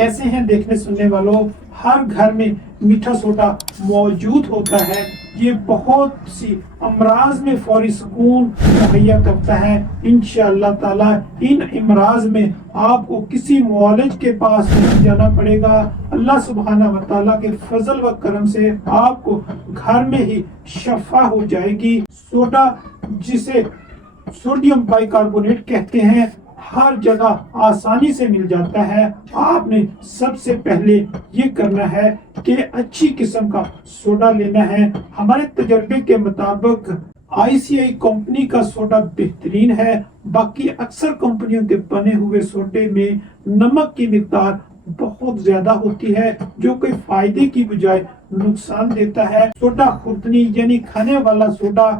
कैसे हैं देखने सुनने वालों। हर घर में मीठा सोडा मौजूद होता है। ये बहुत सी अमराज में फौरी सुकून मुहैया करता है। इंशाअल्लाह ताला इन अमराज में आपको किसी मुआलिज के पास नहीं जाना पड़ेगा। अल्लाह सुब्हाना व तआला के फजल व करम से आपको घर में ही शफा हो जाएगी। सोडा जिसे सोडियम बाइकार्बोनेट कहते हैं, हर जगह आसानी से मिल जाता है। आपने सबसे पहले ये करना है कि अच्छी किस्म का सोडा लेना है। हमारे तजर्बे के मुताबिक ICI कंपनी का सोडा बेहतरीन है। बाकी अक्सर कंपनियों के बने हुए सोडे में नमक की मिकदार बहुत ज्यादा होती है, जो कि फायदे की बजाय नुकसान देता है। सोडा खुर्दनी यानी खाने वाला सोडा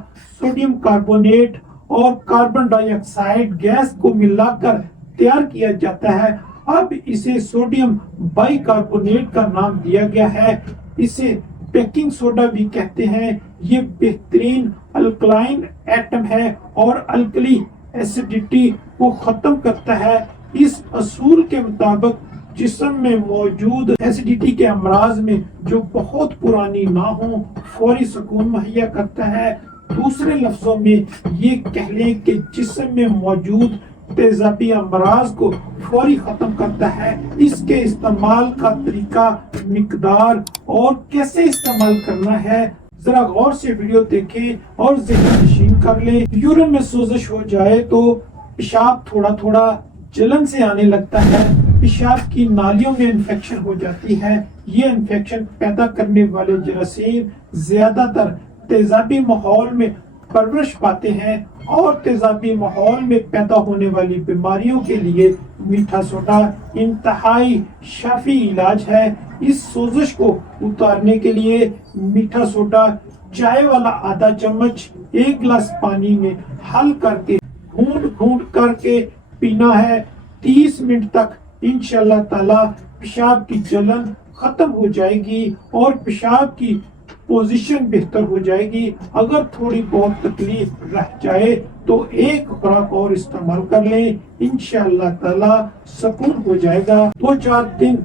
सोडियम कार्बोनेट और कार्बन डाइऑक्साइड गैस को मिलाकर तैयार किया जाता है। अब इसे सोडियम बाइकार्बोनेट का नाम दिया गया है। इसे बेकिंग सोडा भी कहते हैं। ये बेहतरीन अल्कलाइन एटम है और अल्कली एसिडिटी को खत्म करता है। इस असूल के मुताबिक जिस्म में मौजूद एसिडिटी के अमराज में जो बहुत पुरानी ना हो, फौरी सुकून मुहैया करता है। दूसरे लफ्जों में ये कह लें कि जिस्म में मौजूद तेजाबी अमराज को फौरी खत्म करता है। इसके इस्तेमाल का तरीका, मिकदार और कैसे इस्तेमाल करना है, जरा गौर से वीडियो देखें और ज़हन नशीन कर लें। यूरिन में सोजिश हो जाए तो पेशाब थोड़ा थोड़ा जलन से आने लगता है। पेशाब की नालियों में इन्फेक्शन हो जाती है। ये इन्फेक्शन पैदा करने वाले जरासीम ज्यादातर तेजाबी माहौल में परवरिश पाते हैं और तेजाबी माहौल में पैदा होने वाली बीमारियों के लिए मीठा सोडा इंतहाई शाफी इलाज है। इस सोजिश को उतारने के लिए मीठा सोडा चाय वाला आधा चम्मच 1 गिलास पानी में हल करके घूंट घूंट करके पीना है। 30 मिनट तक इंशाअल्लाह ताला पेशाब की जलन खत्म हो जाएगी और पेशाब की पोजीशन बेहतर हो जाएगी। अगर थोड़ी बहुत तकलीफ रह जाए तो एक खुराक और इस्तेमाल कर लें, इंशाअल्लाह ताला सुकून हो जाएगा। 2-4 दिन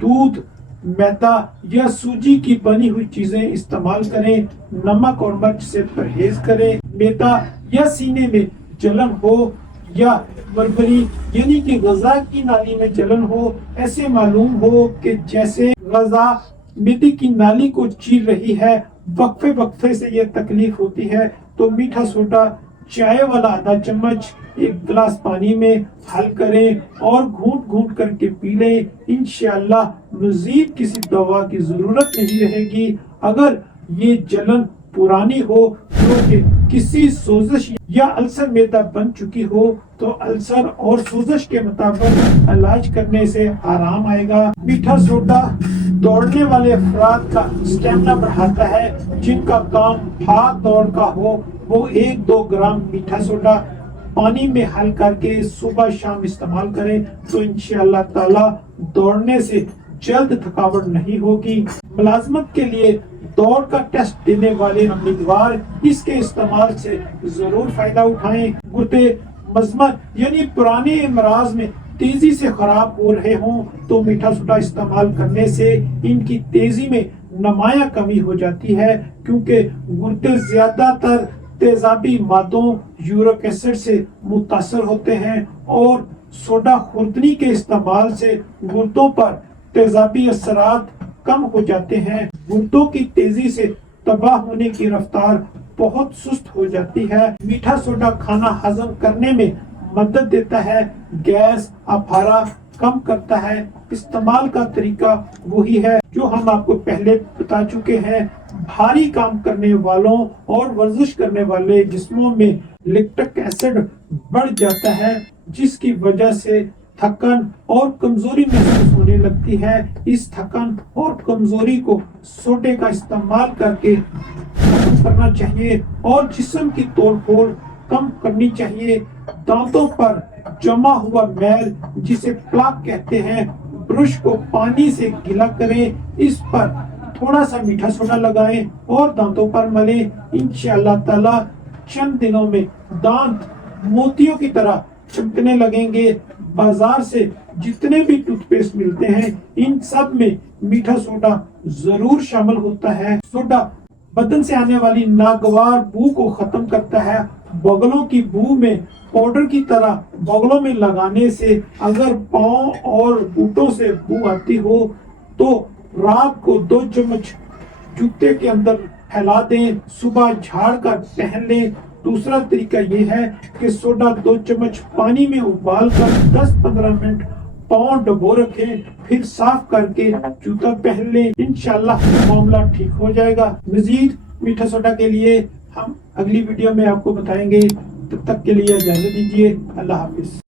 दूध, मैदा या सूजी की बनी हुई चीजें इस्तेमाल करें। नमक और मिर्च से परहेज करें। मैदा या सीने में जलन हो या बरबरी यानी कि गजा की नाली में जलन हो, ऐसे मालूम हो कि जैसे गजा मिट्टी की नाली को चीर रही है, वक्फे वक्फे से ये तकलीफ होती है, तो मीठा सोडा चाय वाला आधा चम्मच 1 गिलास पानी में हल करें और घूंट घूंट करके पी लें। इंशाअल्लाह मजीद किसी दवा की जरूरत नहीं रहेगी। अगर ये जलन पुरानी हो जो कि किसी सोजिश या अल्सर मैदा बन चुकी हो, तो अल्सर और सोजिश के मुताबिक इलाज करने से आराम आएगा। मीठा सोडा दौड़ने वाले अफराद का स्टेमिना बढ़ाता है। जिनका काम भाग दौड़ का हो, वो 1-2 ग्राम मीठा सोडा पानी में हल करके सुबह शाम इस्तेमाल करें, तो इंशाअल्लाह ताला दौड़ने से जल्द थकावट नहीं होगी। मुलाजमत के लिए दौड़ का टेस्ट देने वाले उम्मीदवार इसके इस्तेमाल से जरूर फायदा उठाएं। गुर्दे मजमत यानी पुराने अमराज में तेजी से खराब हो रहे हों, तो मीठा सोडा इस्तेमाल करने से इनकी तेजी में नुमाया कमी हो जाती है, क्योंकि गुर्दे ज्यादातर तेजाबी मादों यूरिक एसिड से मुतासर होते हैं और सोडा खुर्दनी के इस्तेमाल से गुर्दों पर तेजाबी असरात कम हो जाते हैं। गुर्दों की तेजी से तबाह होने की रफ्तार बहुत सुस्त हो जाती है। मीठा सोडा खाना हजम करने में मदद देता है, गैस अफारा कम करता है। इस्तेमाल का तरीका वही है जो हम आपको पहले बता चुके हैं। भारी काम करने वालों और वर्जिश करने वाले जिस्मों में लैक्टिक एसिड बढ़ जाता है, जिसकी वजह से थकन और कमजोरी महसूस होने लगती है। इस थकन और कमजोरी को सोडे का इस्तेमाल करके खत्म करना चाहिए और जिस्म की तोड़-फोड़ कम करनी चाहिए। दांतों पर जमा हुआ मैल, जिसे प्लाक कहते हैं, ब्रश को पानी से गीला करें, इस पर थोड़ा सा मीठा सोडा लगाएं और दांतों पर मलें। इंशाअल्लाह ताला चंद दिनों में दांत मोतियों की तरह चमकने लगेंगे। बाजार से जितने भी टूथपेस्ट मिलते हैं इन सब में मीठा सोडा जरूर शामिल होता है। सोडा बदन से आने वाली नागवार बू को खत्म करता है। बगलों की बू में पाउडर की तरह बगलों में लगाने से अगर पाँव और बूटों से बू आती हो तो रात को 2 चम्मच जूते के अंदर फैला दें, सुबह झाड़ कर पहन लें। दूसरा तरीका ये है कि सोडा 2 चम्मच पानी में उबाल कर 10-15 मिनट पाँव डबो रखें, फिर साफ करके जूता पहन लें। इंशाल्लाह मामला ठीक हो जाएगा। मजीद मीठा सोडा के लिए हम अगली वीडियो में आपको बताएंगे। तब तक के लिए इजाजत दीजिए। अल्लाह हाफिज।